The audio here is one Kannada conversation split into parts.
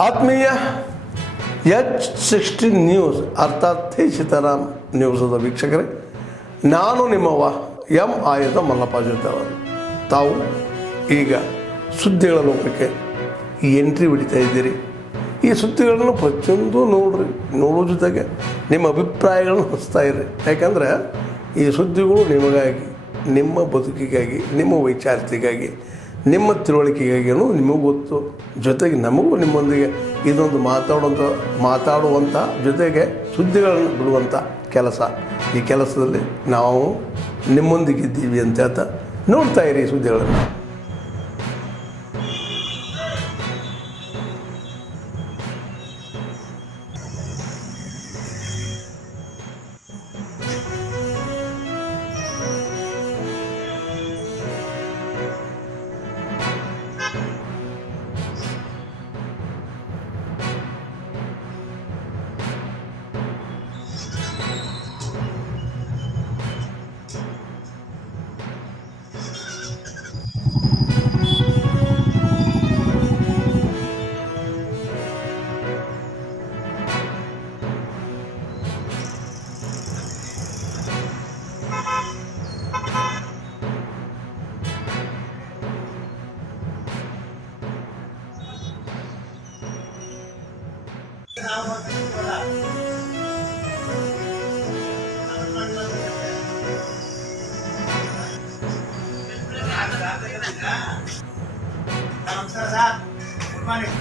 ಆತ್ಮೀಯ H16 ನ್ಯೂಸ್ ಅರ್ಥಾತ್ ತಿ ಸೀತಾರಾಮ್ ನ್ಯೂಸದ ವೀಕ್ಷಕರೇ, ನಾನು ನಿಮ್ಮವ ಎಂ ಆಯುಧ ಮಲ್ಲಪ್ಪ ಜೊತೆವರು. ತಾವು ಈಗ ಸುದ್ದಿಗಳ ಲೋಕಕ್ಕೆ ಎಂಟ್ರಿ ಹೊಡಿತಾ ಇದ್ದೀರಿ. ಈ ಸುದ್ದಿಗಳನ್ನು ಪ್ರತಿಯೊಂದು ನೋಡೋ ಜೊತೆಗೆ ನಿಮ್ಮ ಅಭಿಪ್ರಾಯಗಳನ್ನು ಹಚ್ತಾ ಇರಿ. ಯಾಕಂದರೆ ಈ ಸುದ್ದಿಗಳು ನಿಮಗಾಗಿ, ನಿಮ್ಮ ಬದುಕಿಗಾಗಿ, ನಿಮ್ಮ ವೈಚಾರಿಕೆಗಾಗಿ, ನಿಮ್ಮ ತಿಳುವಳಿಕೆಗಾಗಿಯೂ ನಿಮಗೂ ಗೊತ್ತು. ಜೊತೆಗೆ ನಮಗೂ ನಿಮ್ಮೊಂದಿಗೆ ಇದೊಂದು ಮಾತಾಡುವಂಥ ಜೊತೆಗೆ ಸುದ್ದಿಗಳನ್ನು ಬಿಡುವಂಥ ಕೆಲಸ. ಈ ಕೆಲಸದಲ್ಲಿ ನಾವು ನಿಮ್ಮೊಂದಿಗಿದ್ದೀವಿ ಅಂತ ಹೇಳ್ತಾ ನೋಡ್ತಾ ಇರಿ ಈ ಸುದ್ದಿಗಳನ್ನು. ನಮಸ್ಕಾರ ಸರ್, ಗುಡ್ ಮಾರ್ನಿಂಗ್.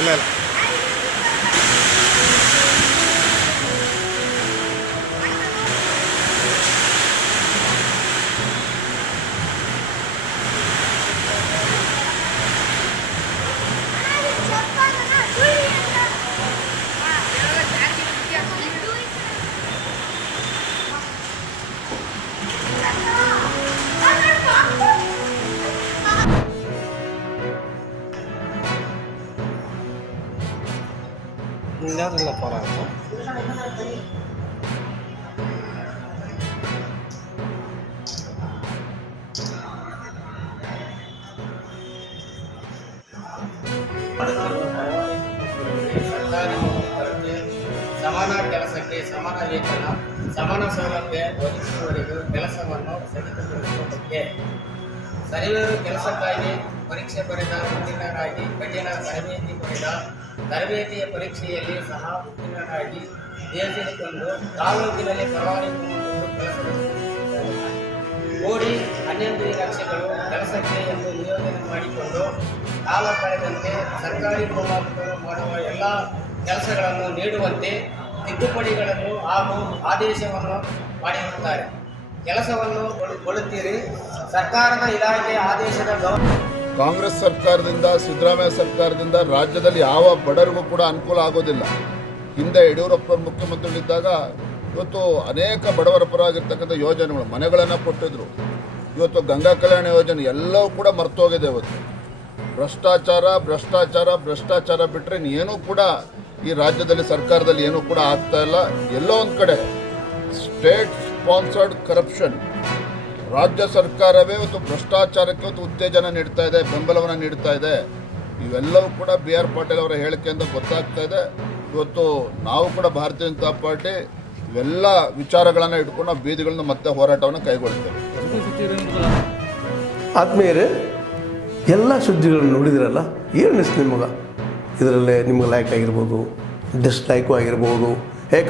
ಇಲ್ಲ ಇನ್ಯಾರಿಲ್ಲ ಪರ ಸಮಾನ ಕೆಲಸಕ್ಕೆ ಸಮಾನ ವೇತನ, ಸಮಾನ ಸೌಲಭ್ಯ ಒದಗಿಸುವವರೆಗೂ ಕೆಲಸವನ್ನು ಸ್ಥಗಿತಗೊಳಿಸುವುದಕ್ಕೆ ಸರ್ವೇರು ಕೆಲಸಕ್ಕಾಗಿ ಪರೀಕ್ಷೆ ಬರೆದ ಉತ್ತೀರ್ಣರಾಗಿ ಕಠಿಣ ತರಬೇತಿ ಪಡೆದ ತರಬೇತಿಯ ಪರೀಕ್ಷೆಯಲ್ಲಿ ಸಹ ಉತ್ತೀರ್ಣರಾಗಿ ನಿಯೋಜಿಸಿಕೊಂಡು ತಾಲೂಕಿನಲ್ಲಿ ಪರವಾನಗಿ ಕೆಲಸವನ್ನು ಕೋಡಿ 11 ಲಕ್ಷಗಳು ಕೆಲಸಕ್ಕೆ ಎಂದು ನಿಯೋಜನೆ ಮಾಡಿಕೊಂಡು ಕಾಲ ಕಳೆದಂತೆ ಸರ್ಕಾರಿ ಪ್ರವಾಹಗಳು ಮಾಡುವ ಎಲ್ಲ ಕೆಲಸಗಳನ್ನು ನೀಡುವಂತೆ ತಿದ್ದುಪಡಿಗಳನ್ನು ಹಾಗೂ ಆದೇಶವನ್ನು ಮಾಡಿರುತ್ತಾರೆ. ಕೆಲಸವನ್ನು ಕೊಡುತ್ತೀರಿ. ಸರ್ಕಾರದ ಇಲಾಖೆ ಆದೇಶದ ಕಾಂಗ್ರೆಸ್ ಸರ್ಕಾರದಿಂದ, ಸಿದ್ದರಾಮಯ್ಯ ಸರ್ಕಾರದಿಂದ ರಾಜ್ಯದಲ್ಲಿ ಯಾವ ಬಡವರಿಗೂ ಕೂಡ ಅನುಕೂಲ ಆಗೋದಿಲ್ಲ. ಹಿಂದೆ ಯಡಿಯೂರಪ್ಪರು ಮುಖ್ಯಮಂತ್ರಿಗಳಿದ್ದಾಗ ಇವತ್ತು ಅನೇಕ ಬಡವರ ಪರವಾಗಿರ್ತಕ್ಕಂಥ ಯೋಜನೆಗಳು, ಮನೆಗಳನ್ನು ಕೊಟ್ಟಿದ್ರು. ಇವತ್ತು ಗಂಗಾ ಕಲ್ಯಾಣ ಯೋಜನೆ ಎಲ್ಲವೂ ಕೂಡ ಮರ್ತೋಗಿದೆ. ಇವತ್ತು ಭ್ರಷ್ಟಾಚಾರ ಭ್ರಷ್ಟಾಚಾರ ಭ್ರಷ್ಟಾಚಾರ ಬಿಟ್ಟರೆ ಏನೂ ಕೂಡ ಈ ರಾಜ್ಯದಲ್ಲಿ ಸರ್ಕಾರದಲ್ಲಿ ಏನೂ ಕೂಡ ಆಗ್ತಾ ಇಲ್ಲ. ಎಲ್ಲೋ ಒಂದು ಕಡೆ ಸ್ಟೇಟ್ ಸ್ಪಾನ್ಸರ್ಡ್ ಕರಪ್ಷನ್, ರಾಜ್ಯ ಸರ್ಕಾರವೇ ಇವತ್ತು ಭ್ರಷ್ಟಾಚಾರಕ್ಕೆ ಇವತ್ತು ಉತ್ತೇಜನ ನೀಡ್ತಾ ಇದೆ, ಬೆಂಬಲವನ್ನು ನೀಡ್ತಾ ಇದೆ. ಇವೆಲ್ಲವೂ ಕೂಡ BR ಪಾಟೀಲ್ ಅವರ ಹೇಳಿಕೆಯಿಂದ ಗೊತ್ತಾಗ್ತಾ ಇದೆ. ಇವತ್ತು ನಾವು ಕೂಡ ಭಾರತೀಯ ಜನತಾ ಪಾರ್ಟಿ ಇವೆಲ್ಲ ವಿಚಾರಗಳನ್ನು ಇಟ್ಕೊಂಡು ನಾವು ಬೀದಿಗಳನ್ನ ಮತ್ತೆ ಹೋರಾಟವನ್ನು ಕೈಗೊಳ್ತೇವೆ. ಆದ್ಮೇಲೆ ಎಲ್ಲ ಸುದ್ದಿಗಳನ್ನು ನೋಡಿದ್ರಲ್ಲ, ಏನು ಅನಿಸ್ತು ನಿಮಗೆ? ಇದರಲ್ಲೇ ನಿಮ್ಗೆ ಲೈಕ್ ಆಗಿರ್ಬೋದು, ಡಿಸ್ಲೈಕು ಆಗಿರ್ಬೋದು,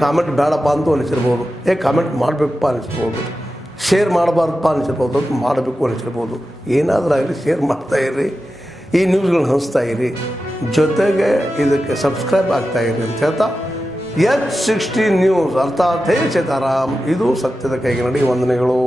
ಕಾಮೆಂಟ್ ಬೇಡಪ್ಪ ಅಂತೂ ಅನಿಸಿರ್ಬೋದು, ಕಾಮೆಂಟ್ ಮಾಡಬೇಕಪ್ಪ ಅನಿಸ್ಬೋದು, ಶೇರ್ ಮಾಡಬಾರ್ದಪ್ಪ ಅನಿಸಿರ್ಬೋದು, ಅದು ಮಾಡಬೇಕು ಅನಿಸಿರ್ಬೋದು. ಏನಾದರೂ ಆಗಲಿ ಶೇರ್ ಮಾಡ್ತಾಯಿರಿ, ಈ ನ್ಯೂಸ್ಗಳನ್ನ ಹಂಚ್ತಾ ಇರಿ, ಜೊತೆಗೆ ಇದಕ್ಕೆ ಸಬ್ಸ್ಕ್ರೈಬ್ ಆಗ್ತಾಯಿರಿ ಅಂತ ಹೇಳ್ತಾ H16 ನ್ಯೂಸ್ ಅರ್ಥಾತ್ ಹೇ ಸೀತಾರಾಮ್, ಇದು ಸತ್ಯದ ಕೈಗೆ ನಡಿ. ವಂದನೆಗಳು.